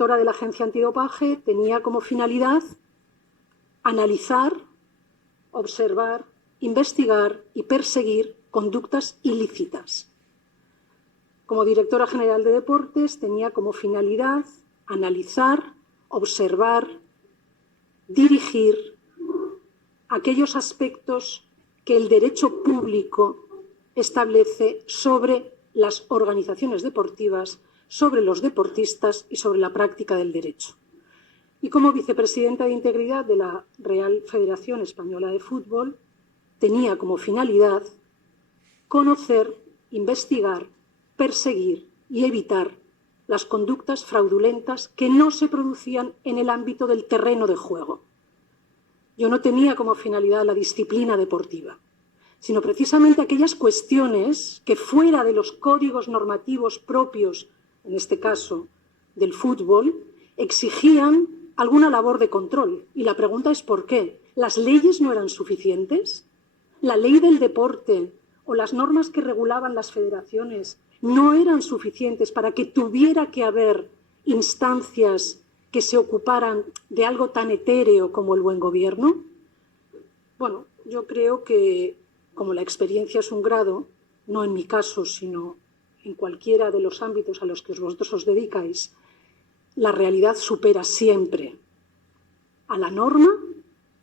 directora de la Agencia Antidopaje, tenía como finalidad analizar, observar, investigar y perseguir conductas ilícitas. Como directora general de Deportes, tenía como finalidad analizar, observar, dirigir aquellos aspectos que el derecho público establece sobre las organizaciones deportivas, sobre los deportistas y sobre la práctica del derecho. Y como vicepresidenta de Integridad de la Real Federación Española de Fútbol, tenía como finalidad conocer, investigar, perseguir y evitar las conductas fraudulentas que no se producían en el ámbito del terreno de juego. Yo no tenía como finalidad la disciplina deportiva, sino precisamente aquellas cuestiones que fuera de los códigos normativos propios, en este caso del fútbol, exigían alguna labor de control. Y la pregunta es ¿por qué? ¿Las leyes no eran suficientes? ¿La ley del deporte o las normas que regulaban las federaciones no eran suficientes para que tuviera que haber instancias que se ocuparan de algo tan etéreo como el buen gobierno? Bueno, yo creo que como la experiencia es un grado, no en mi caso, sino en cualquiera de los ámbitos a los que vosotros os dedicáis, la realidad supera siempre a la norma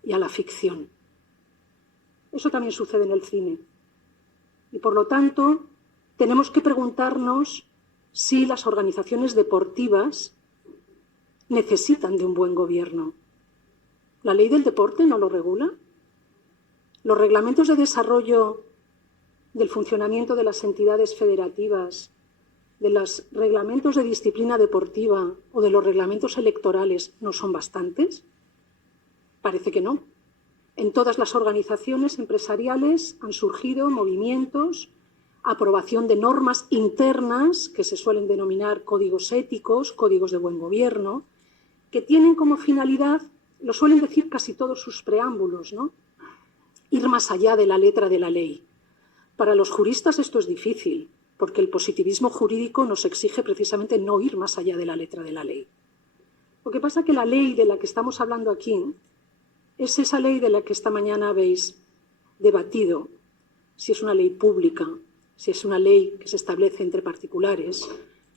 y a la ficción. Eso también sucede en el cine. Y por lo tanto, tenemos que preguntarnos si las organizaciones deportivas necesitan de un buen gobierno. ¿La ley del deporte no lo regula? ¿Los reglamentos de desarrollo del funcionamiento de las entidades federativas, de los reglamentos de disciplina deportiva o de los reglamentos electorales no son bastantes? Parece que no. En todas las organizaciones empresariales han surgido movimientos, aprobación de normas internas que se suelen denominar códigos éticos, códigos de buen gobierno, que tienen como finalidad, lo suelen decir casi todos sus preámbulos, ¿no?, ir más allá de la letra de la ley. Para los juristas esto es difícil, porque el positivismo jurídico nos exige precisamente no ir más allá de la letra de la ley. Lo que pasa es que la ley de la que estamos hablando aquí es esa ley de la que esta mañana habéis debatido, si es una ley pública, si es una ley que se establece entre particulares,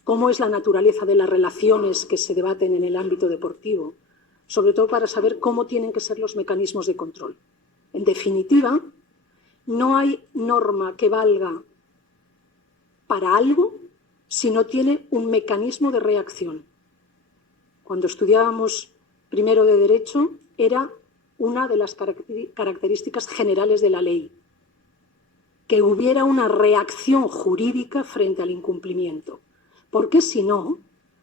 cómo es la naturaleza de las relaciones que se debaten en el ámbito deportivo, sobre todo para saber cómo tienen que ser los mecanismos de control. En definitiva, no hay norma que valga para algo si no tiene un mecanismo de reacción. Cuando estudiábamos primero de Derecho, era una de las características generales de la ley, que hubiera una reacción jurídica frente al incumplimiento, porque si no,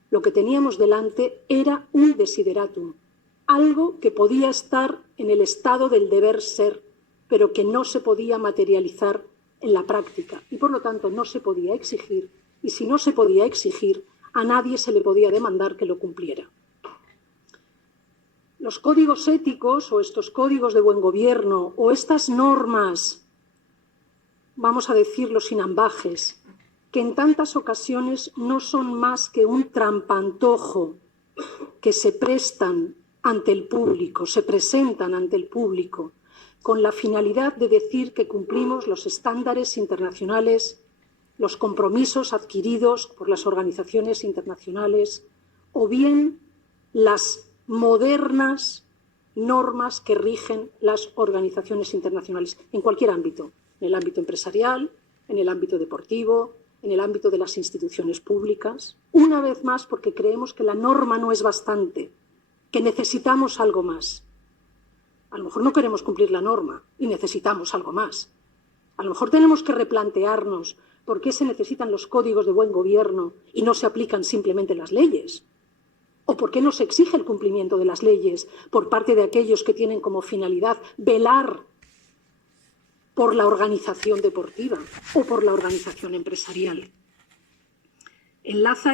lo que teníamos delante era un desideratum, algo que podía estar en el estado del deber ser, pero que no se podía materializar en la práctica y por lo tanto no se podía exigir, y si no se podía exigir, a nadie se le podía demandar que lo cumpliera. Los códigos éticos o estos códigos de buen gobierno o estas normas, vamos a decirlo sin ambajes, que en tantas ocasiones no son más que un trampantojo que se prestan ante el público, se presentan ante el público con la finalidad de decir que cumplimos los estándares internacionales, los compromisos adquiridos por las organizaciones internacionales o bien las modernas normas que rigen las organizaciones internacionales en cualquier ámbito, en el ámbito empresarial, en el ámbito deportivo, en el ámbito de las instituciones públicas. Una vez más, porque creemos que la norma no es bastante, que necesitamos algo más. A lo mejor no queremos cumplir la norma y necesitamos algo más. A lo mejor tenemos que replantearnos por qué se necesitan los códigos de buen gobierno y no se aplican simplemente las leyes. O por qué no se exige el cumplimiento de las leyes por parte de aquellos que tienen como finalidad velar por la organización deportiva o por la organización empresarial. Enlaza